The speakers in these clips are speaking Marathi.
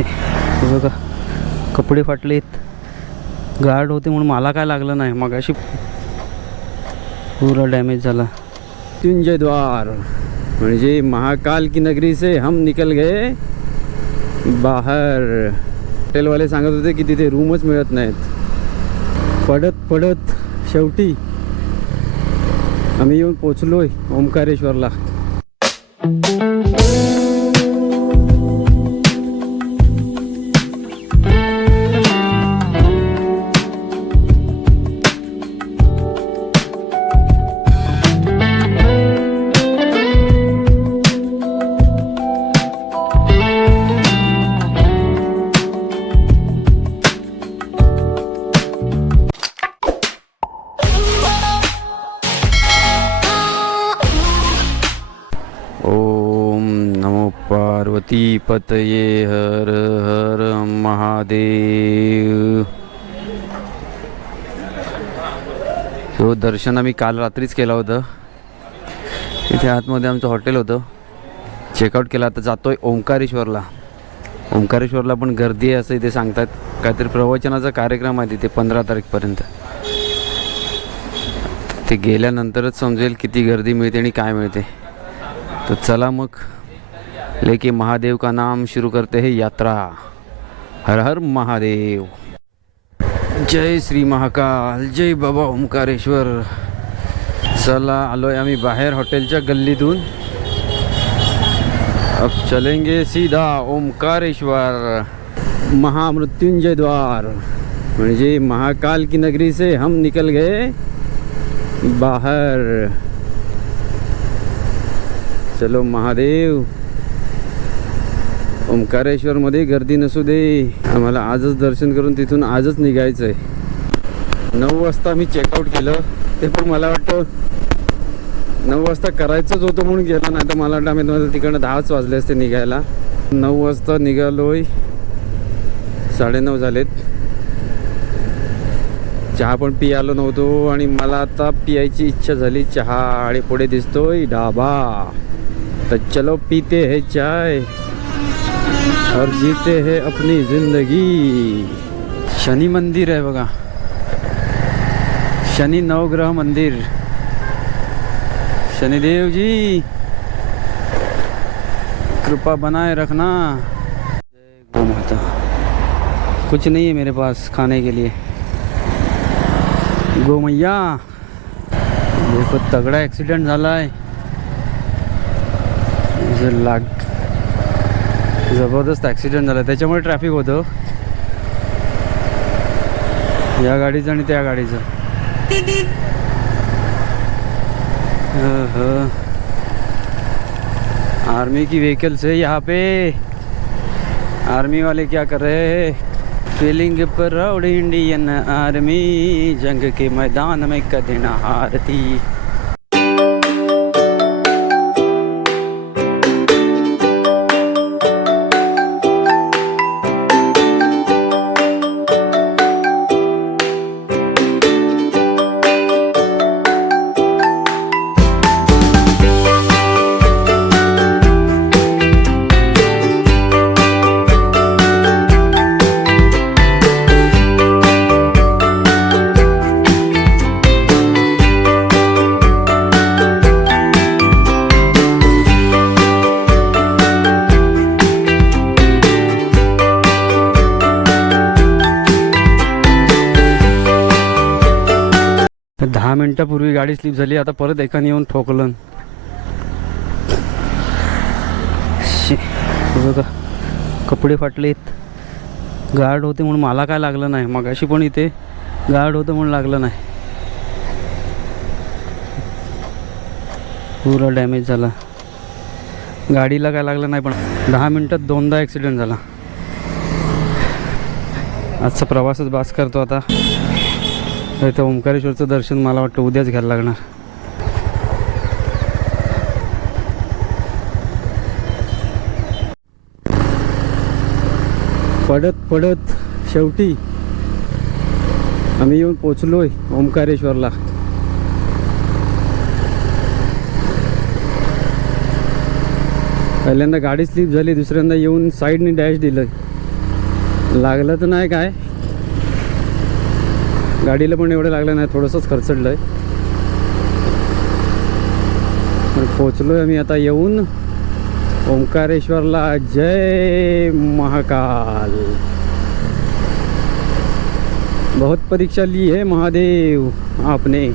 बघा कपडे फाटलेत. गार्ड होते म्हणून मला काय लागलं नाही, मग अशी पूरा डॅमेज झाला. मृत्युंजय द्वार म्हणजे महाकाल की नगरी से हम निकल गए बाहर. हॉटेलवाले सांगत होते की तिथे रूमच मिळत नाहीत. पडत पडत शेवटी आम्ही येऊन पोचलोय ओंकारेश्वरला. पार्वती पतये हर हर महादेव. तो दर्शन आम्ही काल रात्रीच केलं होतं. इथे आतमध्ये आमचं हॉटेल होतं. चेकआउट केला. आता जातोय ओंकारेश्वरला. ओंकारेश्वरला पण गर्दी आहे असं इथे सांगतात. काहीतरी प्रवचनाचा कार्यक्रम आहे तिथे 15 तारीखपर्यंत. ते गेल्यानंतरच समजेल किती गर्दी मिळते आणि काय मिळते. तर चला मग लेके महादेव का नाम शुरू करते हैं यात्रा. हर हर महादेव. जय श्री महाकाल. जय बाबा ओंकारेश्वर. चला आलोय आम्ही बाहेर हॉटेलच्या गल्लीतून. अब चलेंगे सीधा ओंकारेश्वर. महामृत्युंजय द्वार म्हणजे महाकाल की नगरी से हम निकल गए बाहर. चलो महादेव. ओंकारेश्वरमध्ये गर्दी नसू दे. आम्हाला आजच दर्शन करून तिथून आजच निघायचं आहे. 9 वाजता मी चेकआउट केलं. ते पण मला वाटतं 9 वाजता करायचंच होतं म्हणून गेला. नाही तर मला वाटतं आम्ही तिकडनं 10च वाजले असते निघायला. 9 वाजता निघालोय. 9:30 झालेत. चहा पण पियालो नव्हतो आणि मला आता पियायची इच्छा झाली चहा. आणि पुढे दिसतोय ढाबा. तर चलो पीते है चाय और जीते हैं अपनी जिंदगी. शनी मंदिर आहे बघा. शनी नवग्रह मंदिर. शनिदेव जी कृपा बनाए रखना. जय गौ माता. कुछ नहीं है मेरे पास खाने के लिए. गो मैया. देखो तगड़ा एक्सीडेंट झाला आहे. जबरदस्त ॲक्सिडेंट झाला. त्याच्यामुळे ट्रॅफिक होतं या गाडीचं आणि त्या गाडीचं. आर्मी की व्हीकल्स है यहाँ पे. आर्मी वाले क्या कर रहे हैं. Feeling proud Indian army. जंग के मैदान में कदे ना हारती. तर 10 मिनिटापूर्वी गाडी स्लिप झाली. आता परत एकाने येऊन ठोकलं. बघा कपडे फाटलेत. गार्ड होते म्हणून मला काय लागलं नाही. मग अशी पण इथे गार्ड होतं म्हणून लागलं नाही. पूरा डॅमेज झाला. गाडीला काय लागलं नाही पण 10 मिनिटात 2दा ॲक्सिडेंट झाला. आजचा प्रवासच बास करतो आता. इथं ओंकारेश्वरचं दर्शन मला वाटतं उद्याच घ्यायला लागणार. पडत पडत शेवटी आम्ही येऊन पोचलोय ओंकारेश्वरला. पहिल्यांदा गाडी स्लिप झाली. दुसऱ्यांदा येऊन साईडने डॅश दिलं. लागलं तर नाही काय, गाडीला पण एवढं लागलं नाही, थोडंसंच खरचडलं आहे. पण पोचलो आहे आम्ही आता येऊन ओंकारेश्वरला. जय महाकाल. बहुत परीक्षा ली है महादेव आपने.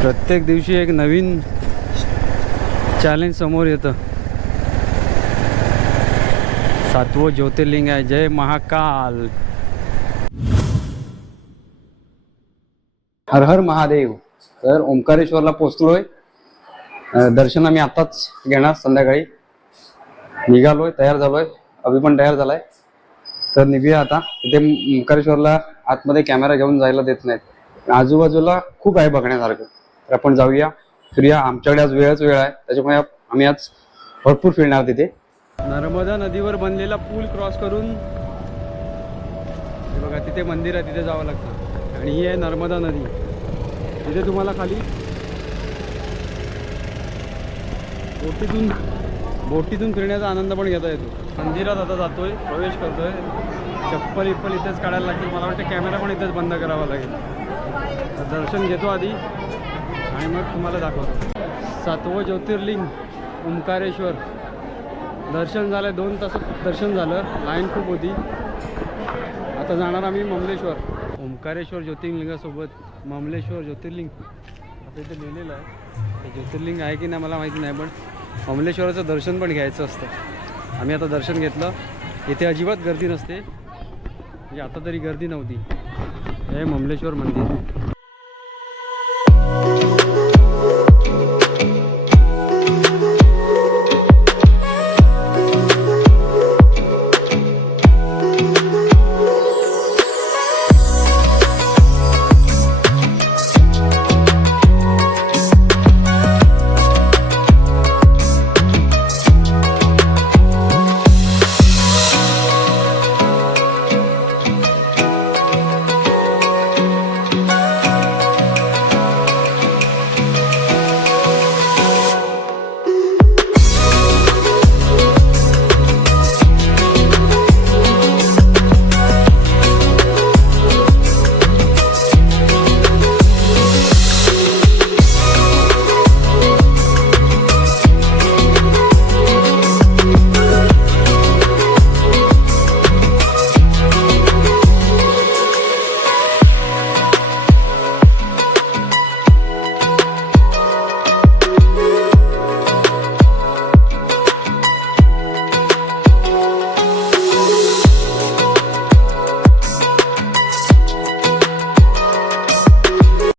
प्रत्येक दिवशी एक नवीन चॅलेंज समोर येतं. 7वं ज्योतिर्लिंग आहे. जय महाकाल. हर हर महादेव. तर ओंकारेश्वरला पोचलोय. दर्शन आम्ही आताच घेणार, संध्याकाळी निघालोय, तयार झालोय. अभि पण तयार झालाय. तर निघूया आता. तिथे ओंकारेश्वरला आतमध्ये कॅमेरा घेऊन जायला देत नाहीत. आजूबाजूला खूप आहे बघण्यासारखं. तर आपण जाऊया, फिरूया. आमच्याकडे आज वेळ आहे, त्याच्यामुळे आम्ही आज भरपूर फिरणार तिथे. नर्मदा नदीवर बनलेला पूल क्रॉस करून हे बघा, तिथे मंदिर आहे, तिथे जावं लागतं. आणि ही आहे नर्मदा नदी. तिथे तुम्हाला खाली बोटीतून फिरण्याचा आनंद पण घेता येतो. मंदिरात आता जातोय, प्रवेश करतोय. चप्पल इथेच काढायला लागतील. मला वाटतं कॅमेरा पण इथेच बंद करावा लागेल. दर्शन घेतो आधी आणि मग तुम्हाला दाखवतो. 7वं ज्योतिर्लिंग ओंकारेश्वर. दर्शन झालं, 2 तासात दर्शन झालं. लाईन खूप होती. आता जाणार आम्ही ममलेश्वर. ओंकारेश्वर ज्योतिर्लिंगासोबत ममलेश्वर ज्योतिर्लिंग आता इथे लिहिलेलं आहे. ते ज्योतिर्लिंग आहे की नाही मला माहिती नाही, पण ममलेश्वराचं दर्शन पण घ्यायचं असतं. आम्ही आता दर्शन घेतलं. इथे अजिबात गर्दी नसते, म्हणजे आता तरी गर्दी नव्हती. हे ममलेश्वर मंदिर.